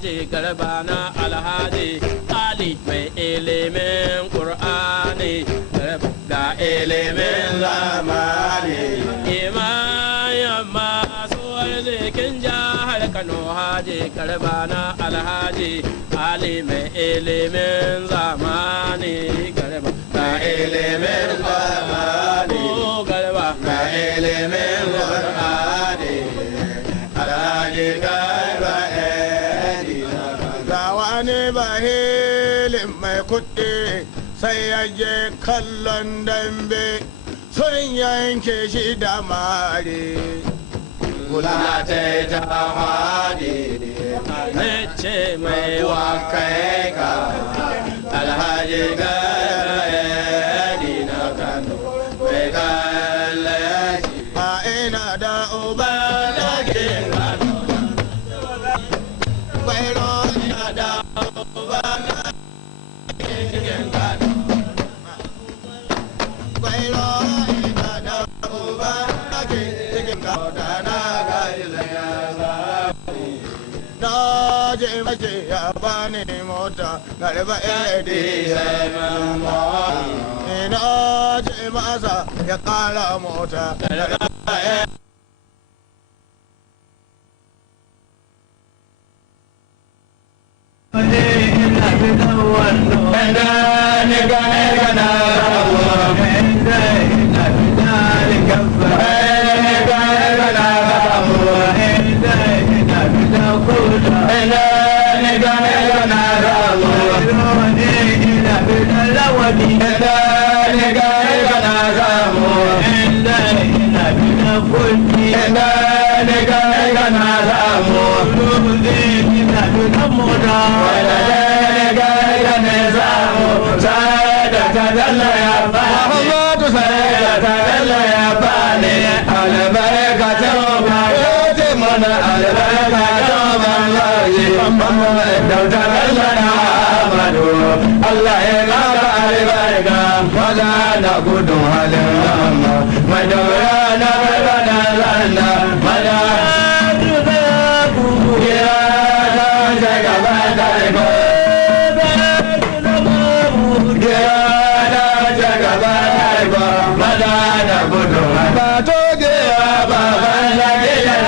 alhaji garba na alhaji ali mai ilimin qur'ani ga ilimin zamani imayan masu arzikin jihar kano haji garba na alhaji ali mai ilimin zamani garba ga ilimin zamani garba ga ilimin qur'ani alhaji garba ga wani bahilin mai kuɗi sai ya je kallon dambe sun yanke shi da mari kula ta ta hadi ne ce mai wakai ka alhaji gari na kano mai kallaci a ina da uba da ke kano kwairo ina da uba da ke kano kwairo ina da uba da ke cikin kauda na na je mace ya bani mota garba edi na je masa ya kara mota garba Allah ya maka albarka maza na gudun halin mai daura na barbada zanda maza ya ta jaga ba da ko ya ta jaga ba da ko maza na gudun ba to ge ba ba la ge la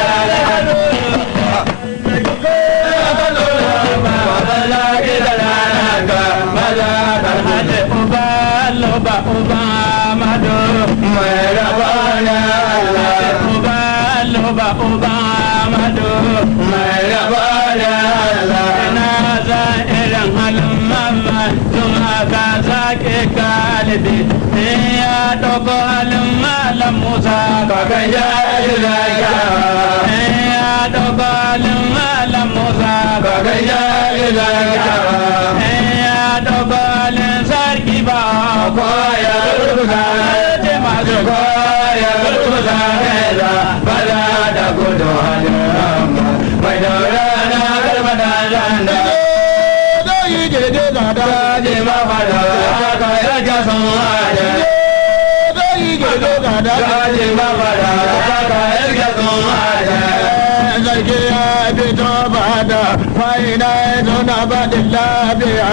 ya dogo halin malam Musa kakan ya yi lafiya ya dogo halin malam Musa kakan ya yi lafiya ya dogo halin sarki ba ko ya rubuta ce masu ko ya rubuta da bala da gudu halin mai daura na garba da zanda da yi gede da da je ma fara ka ya ga san Gaji mafara ka yarga sun hada zargi ya fito ba da fa'ina ya zauna ba da lafiya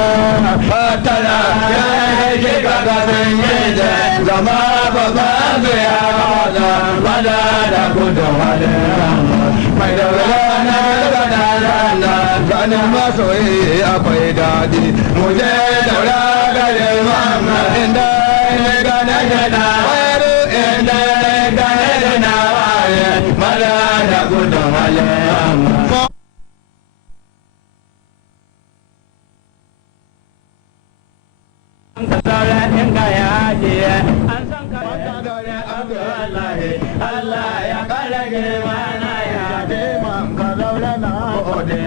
fatara ya yake kaka sun yi da zama ba ba su ya hada mada da gudun halin mai daura na gada rana ganin masoyi akwai daɗi mu je daura garin mamma inda ne gane gada Allah ya kare girmana ya man ka zaura na gode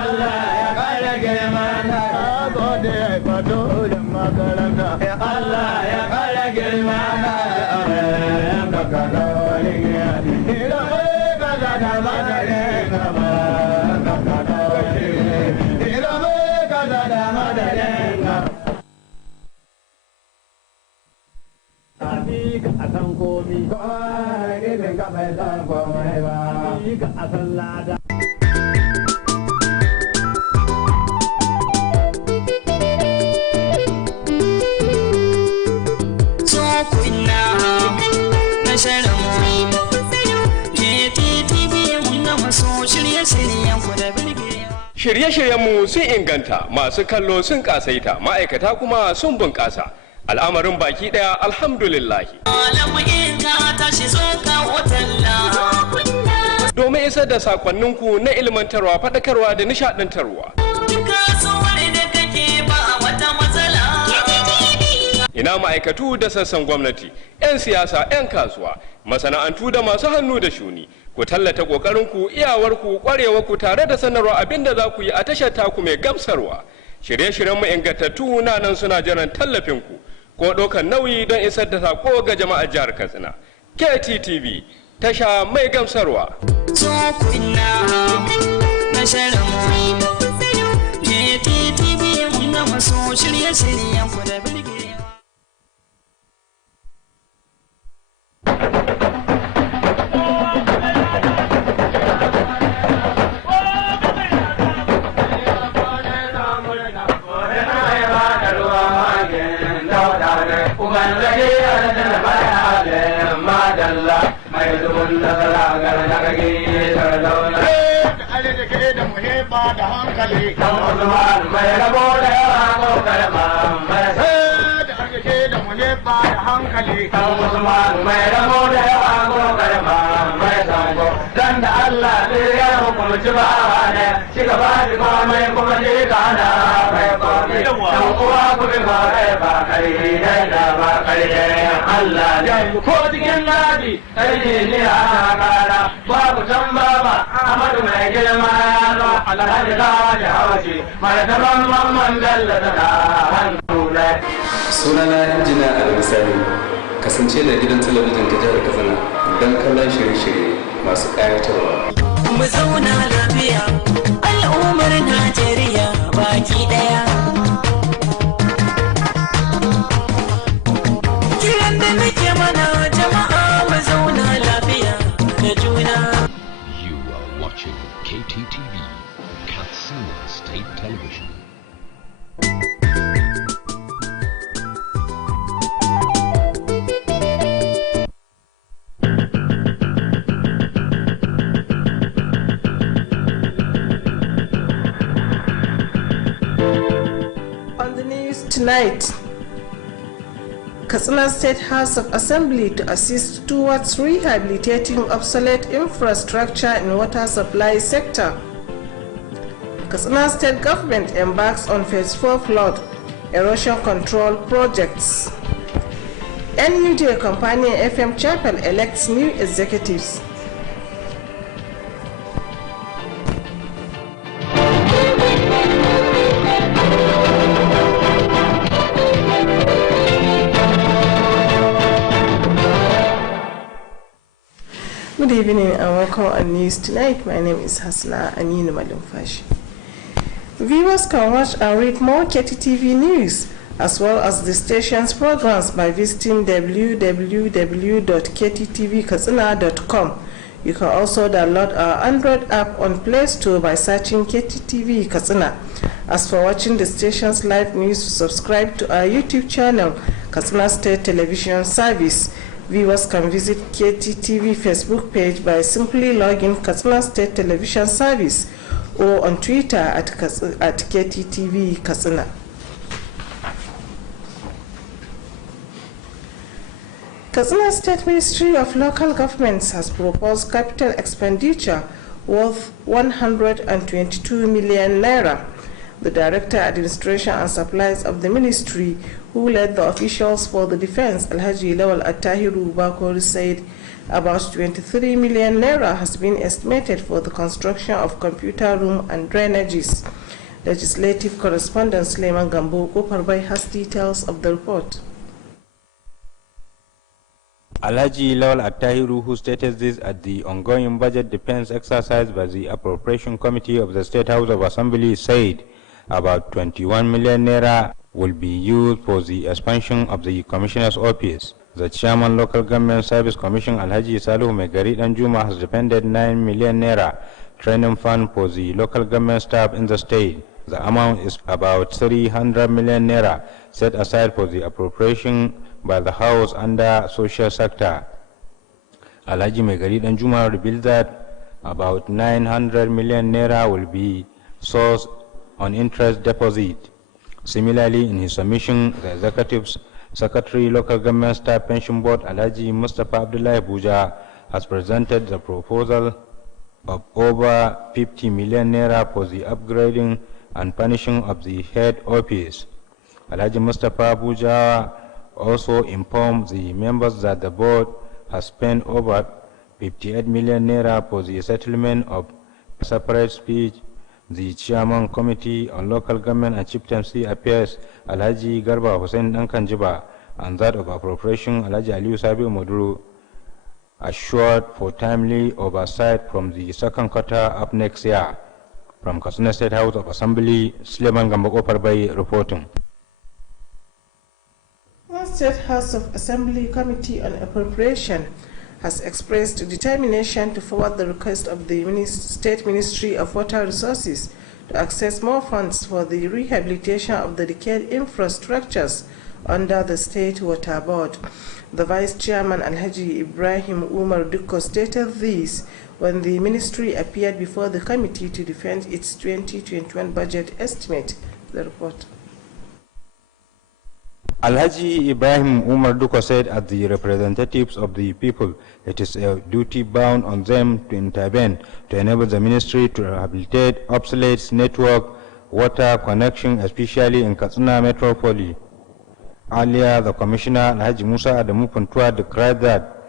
Allah ya kare girmana ya gode fado da makaranta Allah ya kare girmana ya ka zaure ya ira ka da madare ka ba ka zaure ira ka da madare ka Amika a san komi, ko irin ka bai san komai ba. Amika a san lada. Shirye-shiryenmu sun inganta, masu kallo sun kasaita, ma'aikata kuma sun bunƙasa. Al'amarin baki ɗaya alhamdulillahi. Domin isar da sakonninku na ilmantarwa, faɗakarwa da nishaɗantarwa. Ina ma'aikatu da sassan gwamnati, 'yan siyasa, 'yan kasuwa, masana'antu da masu hannu da shuni. Ku tallata ƙoƙarinku, iyawarku, ƙwarewarku tare da sanarwa abin da za ku yi a tashar taku mai gamsarwa. Shirye-shiryenmu ingantattu na nan suna jiran tallafinku ko ɗaukar nauyi don isar da sako ga jama'ar jihar Katsina. KTTV, tasha mai gamsarwa. Da hankali kan Usman mai rabo da yawa ko karma mai da arziki da muhibba da hankali kan Usman mai rabo da yawa ko karma mai sango dan da Allah ne ya hukunci ba ne shi gaba da komai kuma ne kana mai komai dan uwa ku bi ba kai dai da ba kai Allah ne ko cikin nadi kai ne ya kara babu tambaba Ahmadu mai girma alhaji da hawashi mai taron mamman dalla da hannu ne. Sunana injina Al-Misali, kasance da gidan talabijin ta jihar Katsina don kallon shirye-shirye masu ƙayatarwa. Mu zauna lafiya al'ummar Najeriya baki ɗaya. Kiran da nake mana jama'a mu zauna lafiya da juna. You are watching KTTV, Katsina State Television. On the news tonight, Katsina State House of Assembly to assist towards rehabilitating obsolete infrastructure in water supply sector. Katsina State Government embarks on Phase 4 flood erosion control projects. NUJ Companion FM Chapel elects new executives. Good evening and welcome on News Tonight. My name is Hasna Anina Malumfashi. Viewers can watch and read more KTTV news as well as the station's programs by visiting www.kttvkatsina.com. You can also download our Android app on Play Store by searching KTTV Katsina. As for watching the station's live news, subscribe to our YouTube channel, Katsina State Television Service. Viewers can visit KTTV Facebook page by simply logging Katsina State Television Service or on Twitter at KTTV Katsina. Katsina State Ministry of Local Governments has proposed capital expenditure worth 122 million naira. The Director, Administration and Supplies of the Ministry, who led the officials for the defense, Alhaji Lawal Attahiru Bakori, said about 23 million naira has been estimated for the construction of computer room and drainages. Legislative correspondent Suleiman Gambo Goparbai has details of the report. Alhaji Lawal Attahiru, who stated this at the ongoing budget defense exercise by the Appropriation Committee of the State House of Assembly, said about 21 million naira will be used for the expansion of the Commissioner's office. The Chairman Local Government Service Commission, Alhaji Salihu Megari Danjuma, has depended 9 million naira training fund for the local government staff in the state. The amount is about 300 million naira set aside for the appropriation by the House under social sector. Alhaji Megari Danjuma revealed that about 900 million naira will be source on interest deposit. Similarly, in his submission, the Executive's Secretary, Local Government Staff Pension Board, Alhaji Mustapha Abdullahi Buja, has presented the proposal of over 50 million naira for the upgrading and furnishing of the head office. Alhaji Mustapha Buja also informed the members that the board has spent over 58 million naira for the settlement of separate speech. The Chairman Committee on Local Government and Chieftaincy Affairs, Alhaji Garba Hussein Dankanjiba, and that of Appropriation, Alhaji Aliyu Sabi Moduru, assured for timely oversight from the second quarter of next year. From Katsina State House of Assembly, Suleiman Gambako Parbai reporting. The State House of Assembly Committee on Appropriation has expressed determination to forward the request of the State Ministry of Water Resources to access more funds for the rehabilitation of the decayed infrastructures under the State Water Board. The Vice Chairman Alhaji Ibrahim Umar Dukko stated this when the ministry appeared before the committee to defend its 2021 budget estimate. The report. Alhaji Ibrahim Umar Dukko said as the representatives of the people, it is a duty bound on them to intervene to enable the ministry to rehabilitate obsolete network water connection, especially in Katsina Metropole. Earlier, the Commissioner Alhaji Musa Adamu Puntua declared that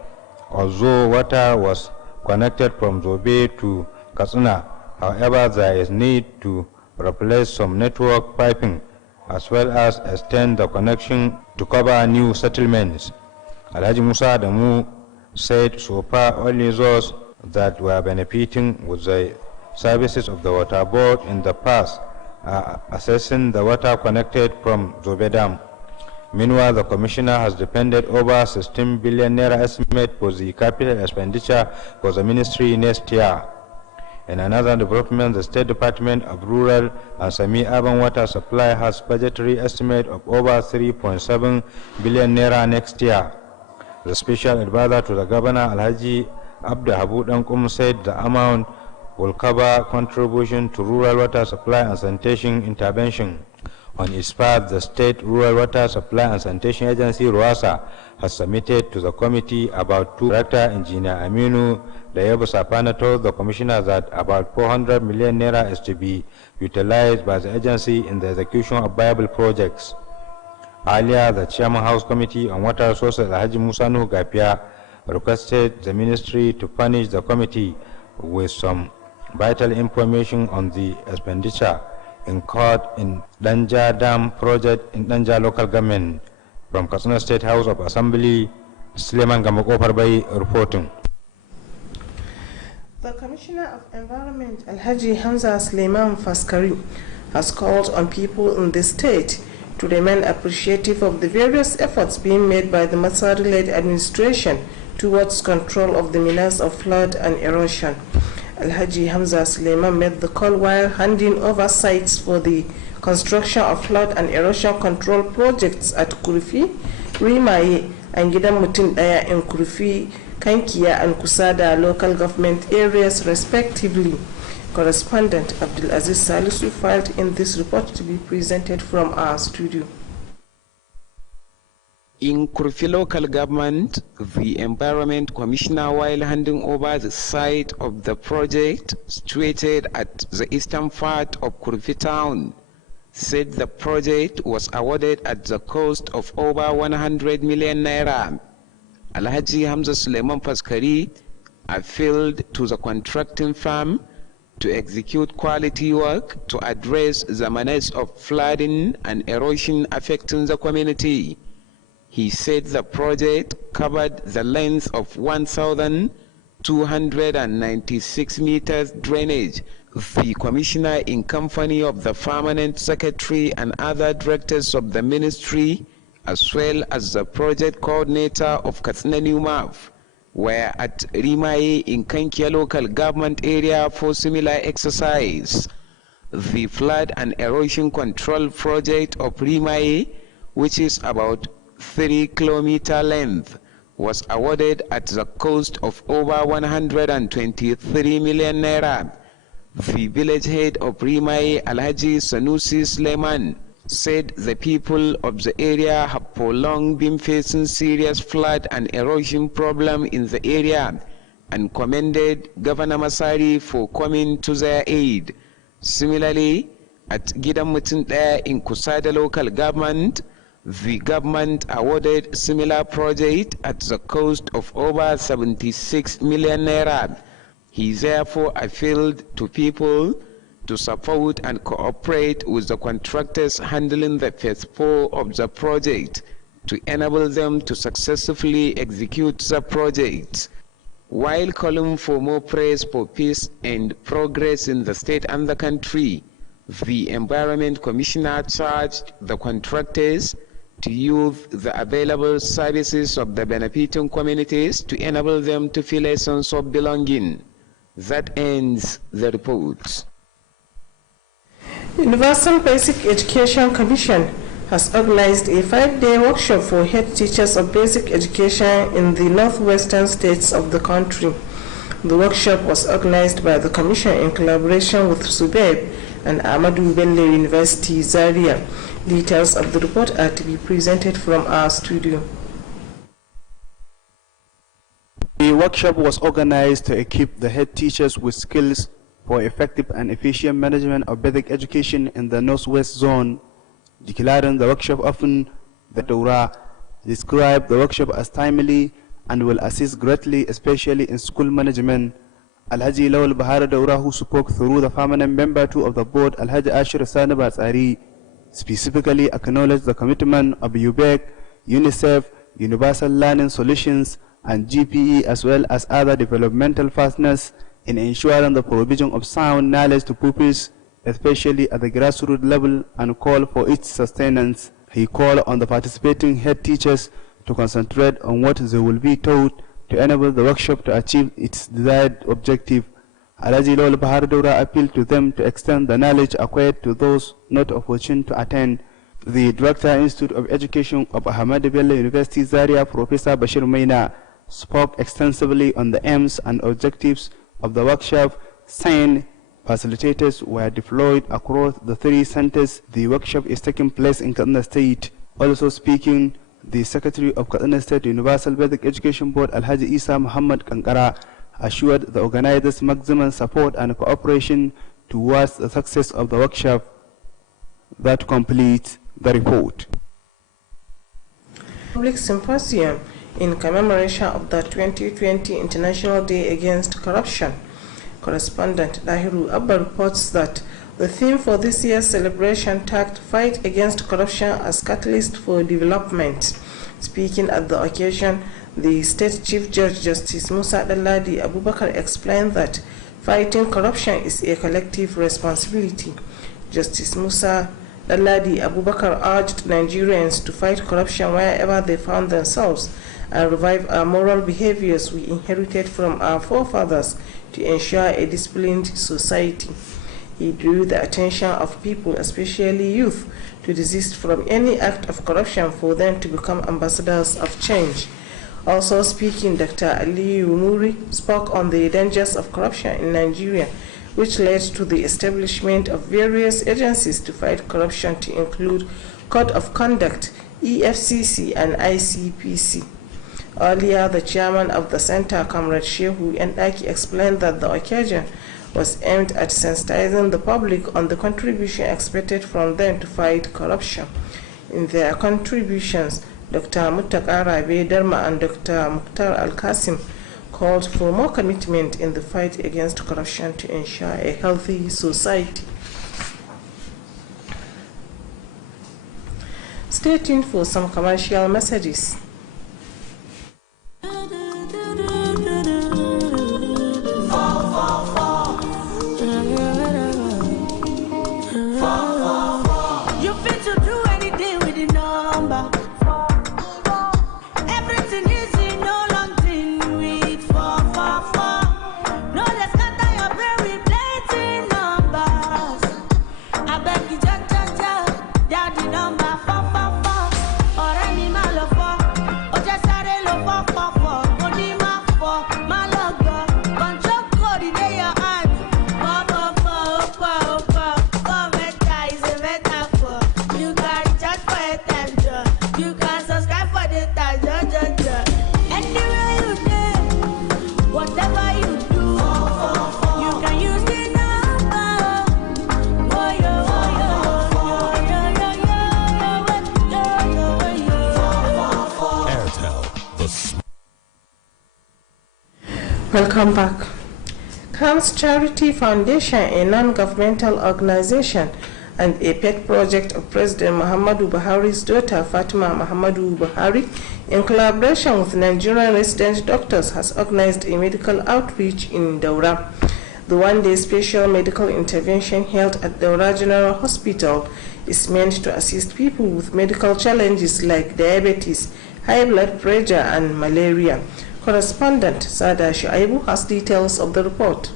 although water was connected from Zobe to Katsina, however, there is need to replace some network piping as well as extend the connection to cover new settlements. Alhaji Musa Adamu said so far only those that were benefiting with the services of the water board in the past are accessing the water connected from Zobe Dam. Meanwhile, the Commissioner has depended over 16 billion naira estimate for the capital expenditure for the ministry next year. In another development, the State Department of Rural and Semi-Urban Water Supply has budgetary estimate of over 3.7 billion naira next year. The Special Advisor to the Governor, Alhaji Abdu Habu Dankum, said the amount will cover contribution to rural water supply and sanitation intervention. On its part, the State Rural Water Supply and Sanitation Agency, RUWASA, has submitted to the committee about Director Engineer Aminu Dayabu Sapana told the Commissioner that about 400 million naira is to be utilized by the agency in the execution of viable projects. Earlier, the Chairman House Committee on Water Resources, Alhaji Musa Nuhu Gapia, requested the ministry to furnish the committee with some vital information on the expenditure incurred in Danja Dam project in Danja local government. From Katsina State House of Assembly, Suleiman Gambako Parbai reporting. The Commissioner of Environment, Alhaji Hamza Suleiman Faskari, has called on people in the state to remain appreciative of the various efforts being made by the Masari-led administration towards control of the menace of flood and erosion. Alhaji Hamza Suleiman made the call while handing over sites for the construction of flood and erosion control projects at Kurifi, Rimaye, and Gidan Mutin Daya in Kurifi, Kankia, and Kusada local government areas, respectively. Correspondent Abdulaziz Salisu filed in this report to be presented from our studio. In Kurifi local government, the Environment Commissioner, while handing over the site of the project situated at the eastern part of Kurifi town, said the project was awarded at the cost of over 100 million naira. Alhaji Hamza Suleiman Faskari appealed to the contracting firm to execute quality work to address the menace of flooding and erosion affecting the community. He said the project covered the length of 1,296 meters drainage. The Commissioner, in company of the Permanent Secretary and other directors of the ministry, as well as the project coordinator of Katsina New MAF, were at Rimaye in Kankia local government area for similar exercise. The flood and erosion control project of Rimaye, which is about 3-kilometer length, was awarded at the cost of over 123 million naira. the village head of Rimai, Alhaji Sanusi Suleiman, said the people of the area have for long been facing serious flood and erosion problem in the area, and commended Governor Masari for coming to their aid. Similarly, at Gidan Mutindaya in Kusada local government, the government awarded similar project at the cost of over 76 million naira. He therefore appealed to people to support and cooperate with the contractors handling the phase 4 of the project to enable them to successfully execute the project. While calling for more praise for peace and progress in the state and the country, the Environment Commissioner charged the contractors to use the available services of the benefiting communities to enable them to feel a sense of belonging. That ends the report. Universal Basic Education Commission has organized a 5-day workshop for head teachers of basic education in the northwestern states of the country. The workshop was organized by the Commission in collaboration with SUBEB and Ahmadu Bello University, Zaria. Details of the report are to be presented from our studio. The workshop was organized to equip the head teachers with skills for effective and efficient management of basic education in the Northwest Zone. Declaring the workshop open, the Daura described the workshop as timely and will assist greatly, especially in school management. Alhaji Lawal Bahar Daura, who spoke through the permanent member of the board, Alhaji Ashir Sani Batsari, specifically acknowledged the commitment of UBEC, UNICEF, Universal Learning Solutions, and GPE, as well as other developmental partners, in ensuring the provision of sound knowledge to pupils, especially at the grassroots level, and called for its sustenance. He called on the participating head teachers to concentrate on what they will be taught to enable the workshop to achieve its desired objective. Alhaji Lawal Bahar Daura appealed to them to extend the knowledge acquired to those not opportune to attend. The Director Institute of Education of Ahmadu Bello University, Zaria, Professor Bashir Maina, spoke extensively on the aims and objectives of the workshop, saying facilitators were deployed across the 3 centers. The workshop is taking place in Katsina State. Also speaking, the Secretary of Katsina State Universal Basic Education Board, Alhaji Isa Muhammad Kankara, assured the organizers maximum support and cooperation towards the success of the workshop. That completes the report. Public symposium in commemoration of the 2020 International Day Against Corruption. Correspondent Dahiru Abba reports that the theme for this year's celebration tagged Fight Against Corruption as Catalyst for Development. Speaking at the occasion, the State Chief Judge Justice Musa Dalladi Abubakar explained that fighting corruption is a collective responsibility. Justice Musa Dalladi Abubakar urged Nigerians to fight corruption wherever they found themselves and revive our moral behaviors we inherited from our forefathers to ensure a disciplined society. He drew the attention of people, especially youth, to desist from any act of corruption for them to become ambassadors of change. Also speaking, Dr. Ali Umuri spoke on the dangers of corruption in Nigeria, which led to the establishment of various agencies to fight corruption, to include Code of Conduct, EFCC, and ICPC. Earlier, the chairman of the center, Comrade Shehu Ndaki, explained that the occasion was aimed at sensitizing the public on the contribution expected from them to fight corruption. In their contributions, Dr. Muttaka Rabe Dharma and Dr. Mukhtar Al-Qasim called for more commitment in the fight against corruption to ensure a healthy society. Stay tuned for some commercial messages. Welcome back. CAM's Charity Foundation, a non-governmental organization and a pet project of President Muhammadu Buhari's daughter Fatima Muhammadu Buhari, in collaboration with Nigerian resident doctors, has organized a medical outreach in Daura. The one-day special medical intervention held at Daura General Hospital is meant to assist people with medical challenges like diabetes, high blood pressure, and malaria. Correspondent Sada Shuaibu has details of the report.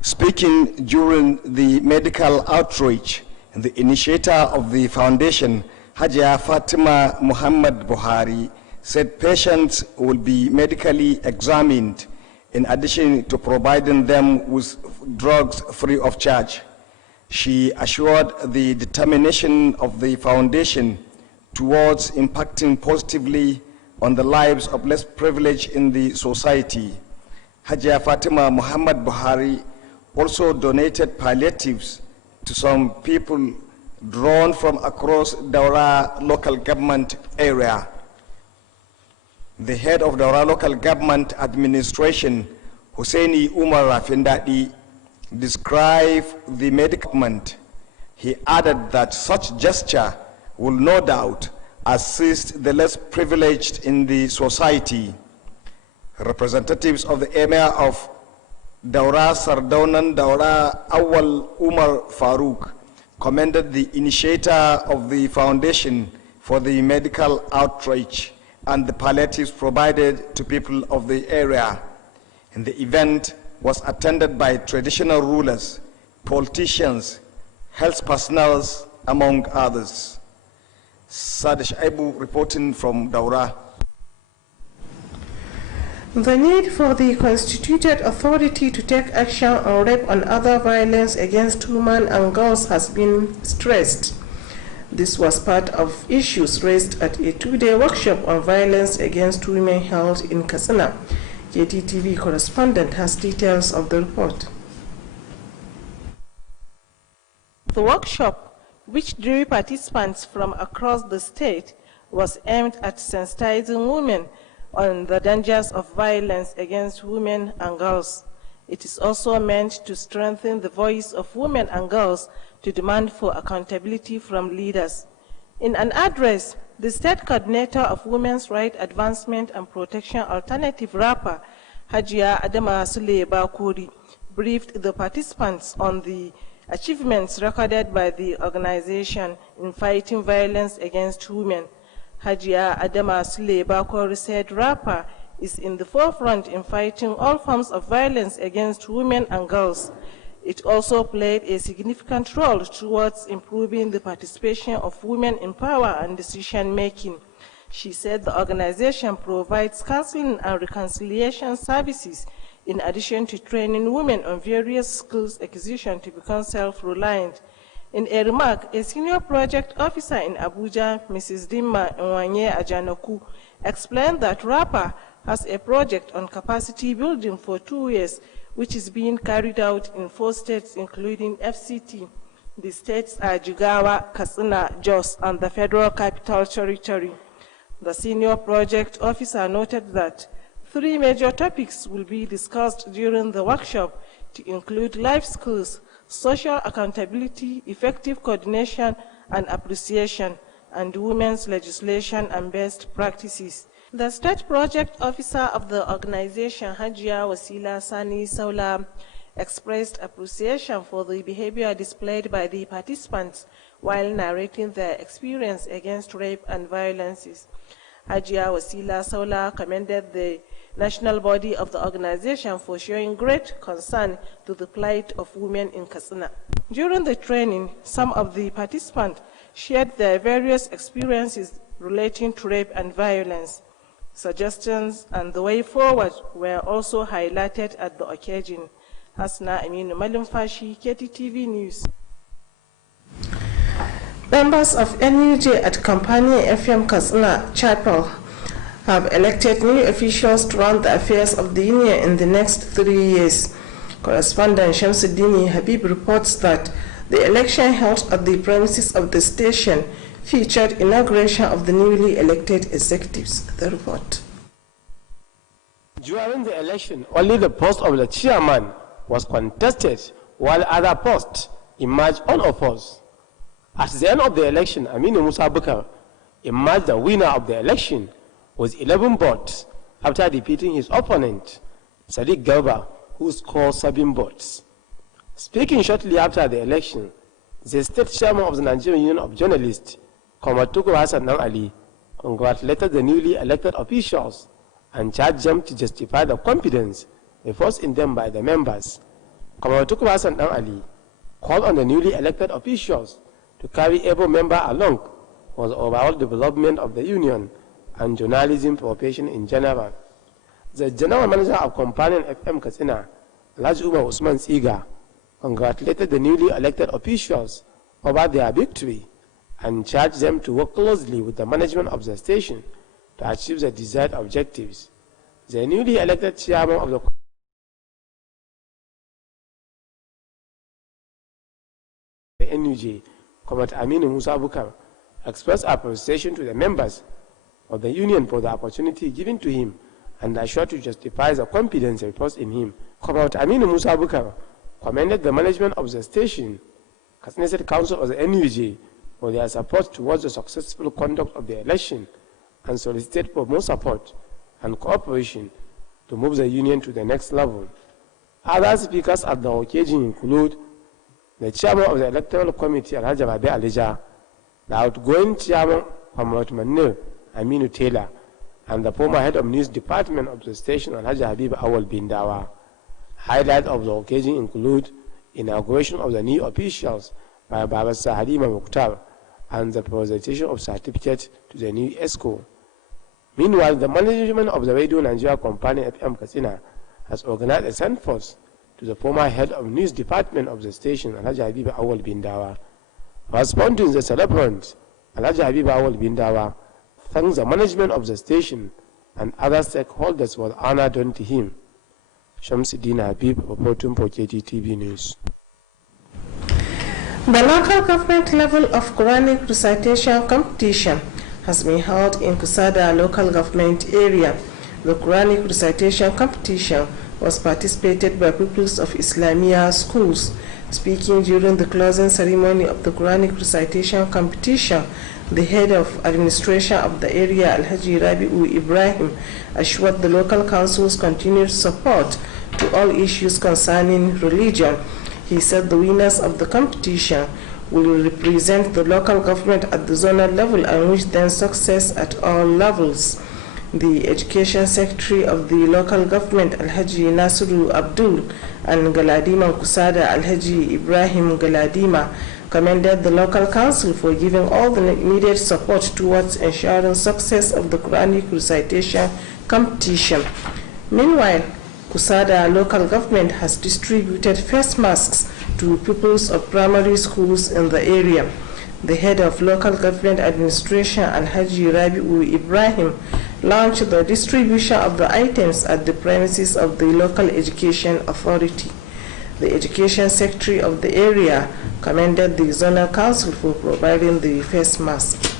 Speaking during the medical outreach, the initiator of the foundation, Hajia Fatima Muhammad Buhari, said patients will be medically examined in addition to providing them with drugs free of charge. She assured the determination of the foundation towards impacting positively on the lives of less privileged in the society. Hajia Fatima Muhammad Buhari also donated palliatives to some people drawn from across Daura local government area. The head of Daura local government administration, Husseini Umar Rafindadi, described the medicament. He added that such gesture will no doubt assist the less privileged in the society. Representatives of the Emir of Daura Sardaunan Daura Awal Umar Farouk commended the initiator of the foundation for the medical outreach and the palliatives provided to people of the area. And the event was attended by traditional rulers, politicians, health personnel, among others. Sadish Aibu reporting from Daura. The need for the constituted authority to take action on rape and other violence against women and girls has been stressed. This was part of issues raised at a two-day workshop on violence against women held in Katsina. KTTV correspondent has details of the report. The workshop, which drew participants from across the state, was aimed at sensitizing women on the dangers of violence against women and girls. It is also meant to strengthen the voice of women and girls to demand for accountability from leaders. In an address, the State Coordinator of Women's Rights Advancement and Protection Alternative Rapper, Hajia Adama Sule Bakuri, briefed the participants on the achievements recorded by the organization in fighting violence against women. Hajia Adama Sule Bakuri said Rapper is in the forefront in fighting all forms of violence against women and girls. It also played a significant role towards improving the participation of women in power and decision-making. She said the organization provides counseling and reconciliation services in addition to training women on various skills acquisition to become self-reliant. In a remark, a senior project officer in Abuja, Mrs. Dimma Nwanye Ajanoku, explained that Rapper has a project on capacity building for 2 years, which is being carried out in 4 states, including FCT. The states are Jigawa, Katsina, Jos, and the Federal Capital Territory. The senior project officer noted that 3 major topics will be discussed during the workshop to include life skills, social accountability, effective coordination and appreciation, and women's legislation and best practices. The state project officer of the organization, Hajia Wasila Sani Saula, expressed appreciation for the behavior displayed by the participants while narrating their experience against rape and violences. Hajia Wasila Saula commended the national body of the organization for showing great concern to the plight of women in Katsina. During the training, some of the participants shared their various experiences relating to rape and violence. Suggestions and the way forward were also highlighted at the occasion. Hasna Aminu Malimfashi, KTTV News. Members of NUJ at Kampani FM Katsina Chapel have elected new officials to run the affairs of the union in the next 3 years. Correspondent Shamsuddini Habib reports that the election held at the premises of the station featured inauguration of the newly elected executives. The report. During the election, only the post of the chairman was contested, while other posts emerged unopposed. At the end of the election, Aminu Musa Bukar emerged the winner of the election with 11 votes after defeating his opponent, Sadiq Garba, who scored 7 votes. Speaking shortly after the election, the state chairman of the Nigerian Union of Journalists, Comrade Tukur Hassan Ali, congratulated the newly elected officials and charged them to justify the confidence reposed in them by the members. Comrade Tukur Hassan Ali called on the newly elected officials to carry every member along for the overall development of the union and journalism profession in general. The general manager of Companion FM Katsina, Alhaji Umar Usman Tsiga, congratulated the newly elected officials over their victory and charged them to work closely with the management of the station to achieve the desired objectives. The newly elected chairman of the NUJ, Comrade Aminu Musa Bukar, expressed appreciation to the members of the union for the opportunity given to him and assured to justify the confidence reposed in him. Comrade Aminu Musa Bukar commended the management of the station, Katsina State Council of the NUJ, for their support towards the successful conduct of the election and solicited for more support and cooperation to move the union to the next level. Other speakers at the occasion include the chairman of the electoral committee, Alhaji Rabi Alija, the outgoing chairman, Comrade Manil Aminu Taylor, and the former head of news department of the station, Alhaji Habib Awal Bindawa. Highlights of the occasion include inauguration of the new officials by Barrister Halima Mukhtar and the presentation of certificate to the new ESCO. Meanwhile, the management of the Radio Nigeria Company FM Katsina has organized a send-forth to the former head of news department of the station, Alhaji Habib Awal Bindawa. Responding to the celebrant, Alhaji Habib Awal Bindawa thanks the management of the station and other stakeholders for the honor done to him. Shamsuddin Habib, reporting for KTTV News. The local government level of Quranic recitation competition has been held in Kusada local government area. The Quranic recitation competition was participated by pupils of Islamia schools. Speaking during the closing ceremony of the Quranic recitation competition, the head of administration of the area, Alhaji Rabi'u Ibrahim, assured the local council's continued support to all issues concerning religion. He said the winners of the competition will represent the local government at the zonal level and wish them success at all levels. The Education Secretary of the local government, Alhaji Nasiru Abdul, and Galadima Kusada, Alhaji Ibrahim Galadima, commended the local council for giving all the needed support towards ensuring success of the Quranic recitation competition. Meanwhile, Kusada local government has distributed face masks to pupils of primary schools in the area. The head of local government administration, Alhaji Rabi'u Ibrahim, launched the distribution of the items at the premises of the local education authority. The education secretary of the area commended the zonal council for providing the face mask.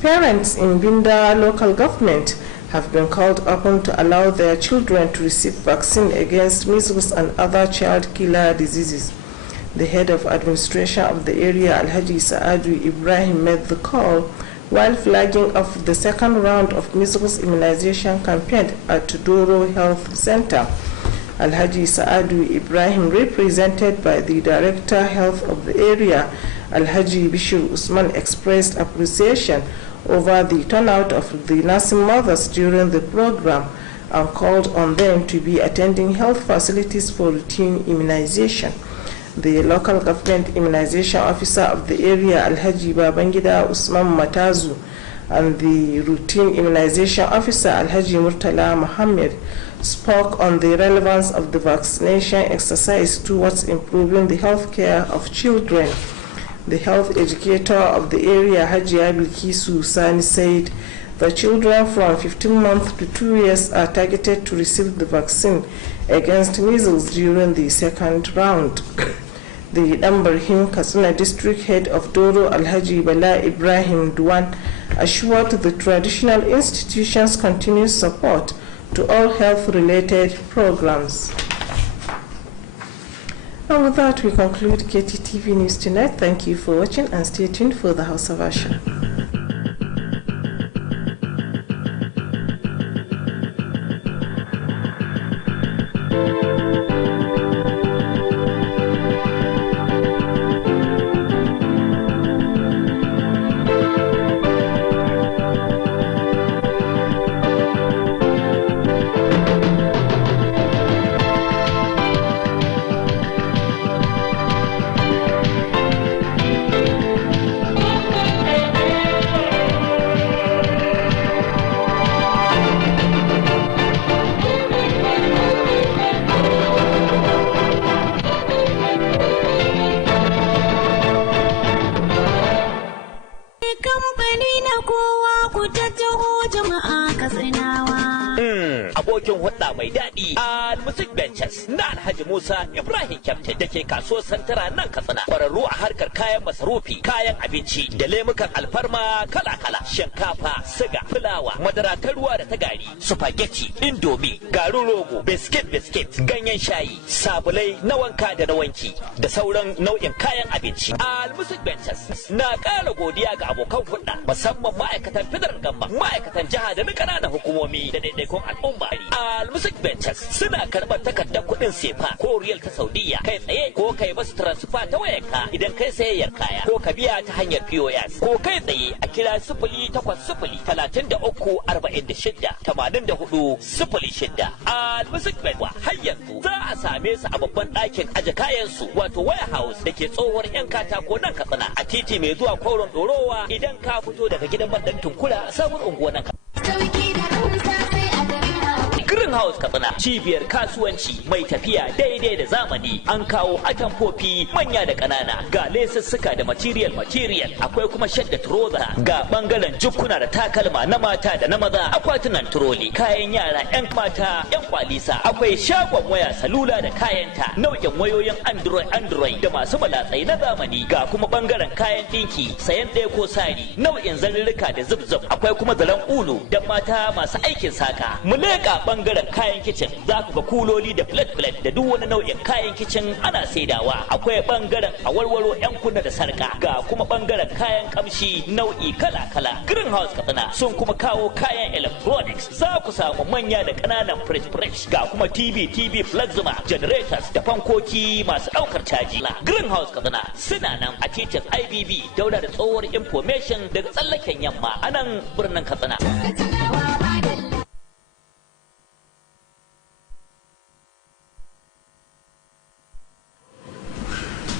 Parents in Binda local government have been called upon to allow their children to receive vaccine against measles and other child killer diseases. The head of administration of the area, Alhaji Saadu Ibrahim, made the call while flagging off the second round of measles immunization campaign at Doro Health Center. Alhaji Saadu Ibrahim, represented by the Director Health of the area, Alhaji Bishir Usman, expressed appreciation over the turnout of the nursing mothers during the program and called on them to be attending health facilities for routine immunization. The local government immunization officer of the area, Alhaji Babangida Usman Matazu, and the routine immunization officer, Alhaji Murtala Mohammed, spoke on the relevance of the vaccination exercise towards improving the health care of children. The health educator of the area, Haji Bilkisu Sani, said the children from 15 months to 2 years are targeted to receive the vaccine against measles during the second round. The Dambarhim Katsina district head of Doro Alhaji Bala Ibrahim Duwan assured the traditional institutions continuous support to all health-related programs. And with that, we conclude KTTV News tonight. Thank you for watching and stay tuned for the House of Asia. Abokin hudda mai daɗi a Music Benches na Alhaji Musa Ibrahim Kyaftin da ke kasuwar Santara nan Katsina. Kwararru a harkar kayan masarufi, kayan abinci da lemukan alfarma kala-kala, shinkafa, siga, fulawa, madara ta ruwa da ta gari, spaghetti, indomie, garin rogo, biskit, ganyen shayi, sabulai na wanka da na wanki da sauran nau'in kayan abinci. A Music Benches na ƙara godiya ga abokan hudda musamman ma'aikatan fidar gamba, ma'aikatan jiha da na ƙananan hukumomi da daidaikun al'umma. Al-Music Benches suna karɓar takardar kuɗin sefa ko riyal ta Saudiya kai tsaye ko kai basu transfer ta wayarka idan kai sayayyar kaya ko ka biya ta hanyar POS ko kai tsaye a kira 08033468406. Al-Music Benches har yanzu za a same su a babban ɗakin aje kayan su wato warehouse da ke tsohuwar 'yan katako nan Katsina a titi mai zuwa Koron Dorowa idan ka fito daga gidan bandan Tunkura a sabon unguwar nan. Greenhouse Katsina cibiyar kasuwanci mai tafiya daidai da zamani, an kawo atamfofi manya da ƙanana ga lesussuka da material akwai kuma shadda trouser ga bangaren jukkuna da takalma na mata da na maza, akwatunan troli, kayan yara 'yan mata 'yan kwalisa, akwai shagon waya salula da kayanta, nau'in wayoyin android da masu malatsai na zamani, ga kuma bangaren kayan dinki sayan ɗaya ko sari, nau'in zarirrika da zubzub, akwai kuma zaren ulu da mata masu aikin saka. Mu leƙa bangaren kayan kicin za ku ga kuloli da plate da duk wani nau'in kayan kicin ana saidawa. Akwai bangaren awarwaro 'yan kunna da sarka, ga kuma bangaren kayan kamshi nau'i kala-kala. Greenhouse Katsina sun kuma kawo kayan electronics, za ku samu manya da ƙananan fridge ga kuma TV plasma generators da fankoki masu ɗaukar caji. Greenhouse Katsina suna nan a titin IBB daura da tsohuwar information daga tsallaken yamma a nan birnin Katsina.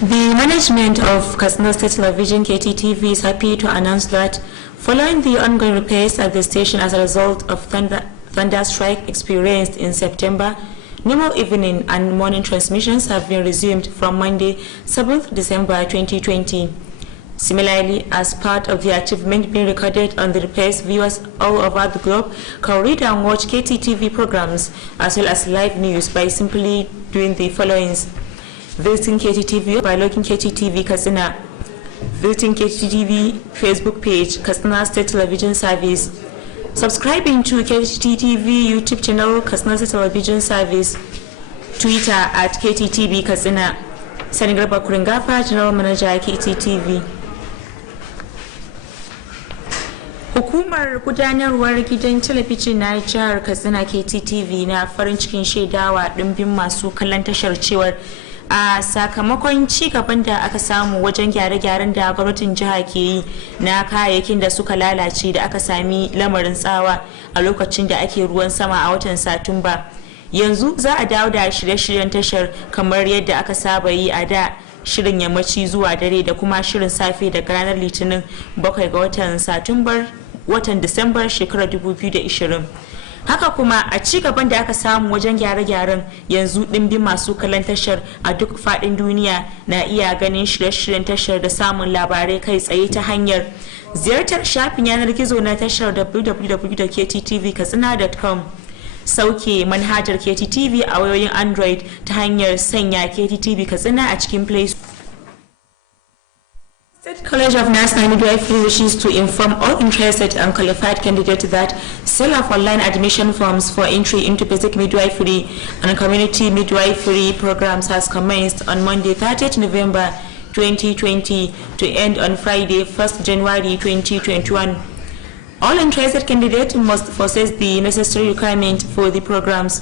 The management of Katsina State Television KTTV is happy to announce that following the ongoing repairs at the station as a result of thunder strike experienced in September, normal evening and morning transmissions have been resumed from Monday, 7th December 2020. Similarly, as part of the achievement being recorded on the repairs, viewers all over the globe can read and watch KTTV programs as well as live news by simply doing the following: visiting KTTV by logging KTTV Katsina, visiting KTTV Facebook page Katsina State Television Service, subscribing to KTTV YouTube channel Katsina State Television Service, Twitter at KTTV Katsina. Sanigarba Kuringafa, General Manager KTTV. Hukumar gudanarwar gidan talabijin na jihar Katsina KTTV na farin cikin shaidawa dimbin masu kallon tashar cewar a sakamakon ci gaban da aka samu wajen gyare-gyaren da gwamnatin jiha ke yi na kayayyakin da suka lalace da aka sami lamarin tsawa a lokacin da ake ruwan sama a watan Satumba. Yanzu za a dawo da shirye-shiryen tashar kamar yadda aka saba yi a da, shirin yammaci zuwa dare da kuma shirin safe daga ranar Litinin 7 ga watan Disambar shekarar 2020. Haka kuma a ci gaban da aka samu wajen gyare-gyaren, yanzu dimbin masu kallon tashar a duk faɗin duniya na iya ganin shirye-shiryen tashar da samun labarai kai tsaye ta hanyar ziyartar shafin yanar gizo na tashar www.kttvkatsina.com, sauke manhajar KTTV a wayoyin Android ta hanyar sanya KTTV Katsina a cikin Play Store. College of National Midwifery wishes to inform all interested and qualified candidates that sale of online admission forms for entry into basic midwifery and community midwifery programs has commenced on Monday, 30th November 2020 to end on Friday, 1st January 2021. All interested candidates must possess the necessary requirements for the programs.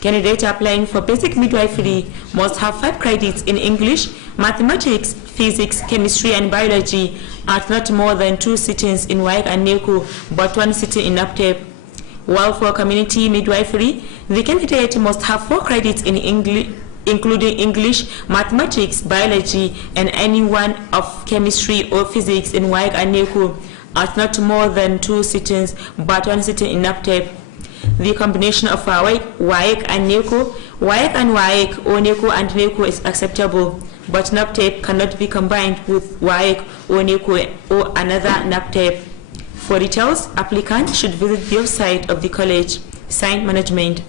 Candidates applying for basic midwifery must have 5 credits in English, mathematics, physics, chemistry, and biology at not more than 2 sittings in WAEC and NECO, but 1 sitting in APTEP. While for community midwifery, the candidate must have 4 credits in English, including English, mathematics, biology, and any one of chemistry or physics in WAEC and NECO at not more than 2 sittings, but 1 sitting in APTEP. The combination of WAEC and NECO, WAEC and WAEC, or NECO and NECO is acceptable, but NAPTEP cannot be combined with WAEC or NECO or another NAPTEP. For details, applicants should visit the website of the college. Signed, Management.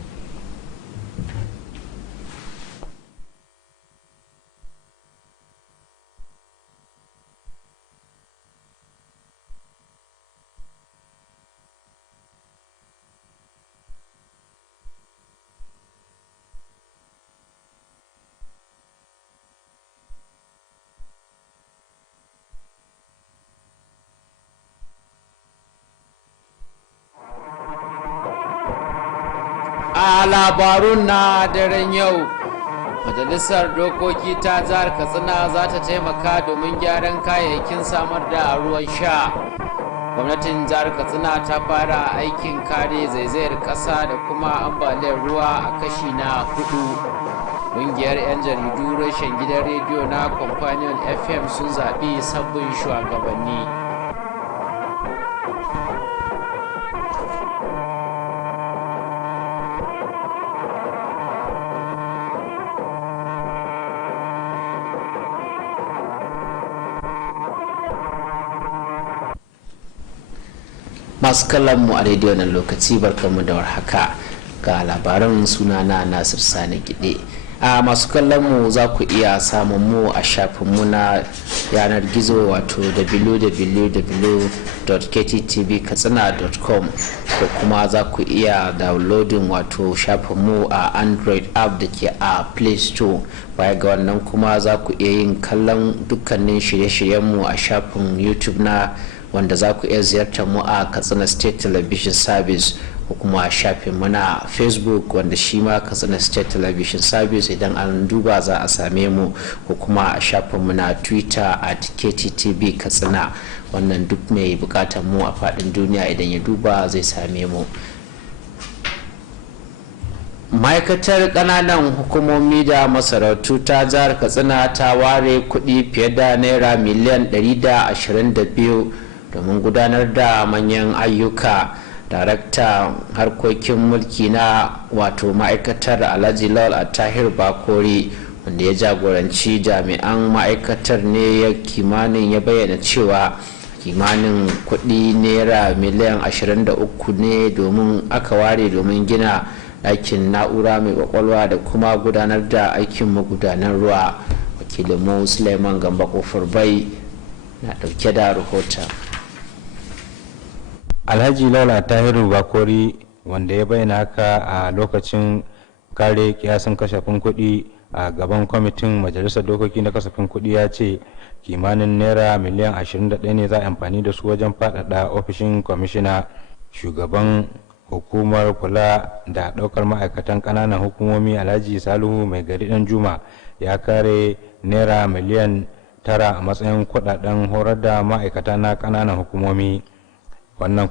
A labarun na daren yau, Majalisar Dokoki ta Jihar Katsina za ta taimaka domin gyaran kayayyakin samar da ruwan sha. Gwamnatin Jihar Katsina ta fara aikin kare zaizayar ƙasa da kuma ambaliyar ruwa a kashi na 4. Ƙungiyar 'yan jaridu reshen gidan rediyo na Companion FM sun zaɓi sabbin shugabanni. masu kallon mu a daidai wannan lokaci barkanmu da warhaka ga labaran sunana Nasir Sani Gide. A masu kallon mu za ku iya samun mu a shafinmu na yanar gizo wato www.kttv.katsina.com ko kuma za ku iya downloading wato shafinmu a Android app da ke a Play Store. Baya ga wannan kuma za ku iya yin kallon dukkanin shirye-shiryenmu a shafin YouTube na wanda za ku iya ziyartar mu a Katsina State Television Service ko kuma shafin mu na Facebook wanda shi ma Katsina State Television Service idan an duba za a same mu ko kuma a shafin mu na Twitter @kttv Katsina. Wannan duk mai bukatar mu a fadin duniya idan ya duba zai same mu. Ma'aikatar kananan hukumomi da masarautu ta jihar Katsina ta ware kuɗi fiye da naira miliyan 122 domin gudanar da manyan ayyuka. Darakta harkokin mulki na wato ma'aikatar Alhaji Lawal Attahir Bakori wanda ya jagoranci jami'an ma'aikatar ne ya bayyana cewa kimanin kuɗi naira miliyan 23 ne domin aka ware domin gina ɗakin na'ura mai kwakwalwa da kuma gudanar da aikin magudanar ruwa. Wakilinmu Suleiman Gamba Kofar Bai na ɗauke da rahoton. Alhaji Laula Tahiru Bakori wanda ya bayyana haka a lokacin kare kiyasin kasafin kuɗi a gaban kwamitin majalisar dokoki na kasafin kuɗi ya ce kimanin naira miliyan 21 ne za a amfani da su wajen faɗaɗa ofishin kwamishina. Shugaban hukumar kula da ɗaukar ma'aikatan ƙananan hukumomi Alhaji Salihu Mai Gari Danjuma ya kare naira miliyan 9 a matsayin kuɗaɗen horar da ma'aikata na ƙananan hukumomi. Wannan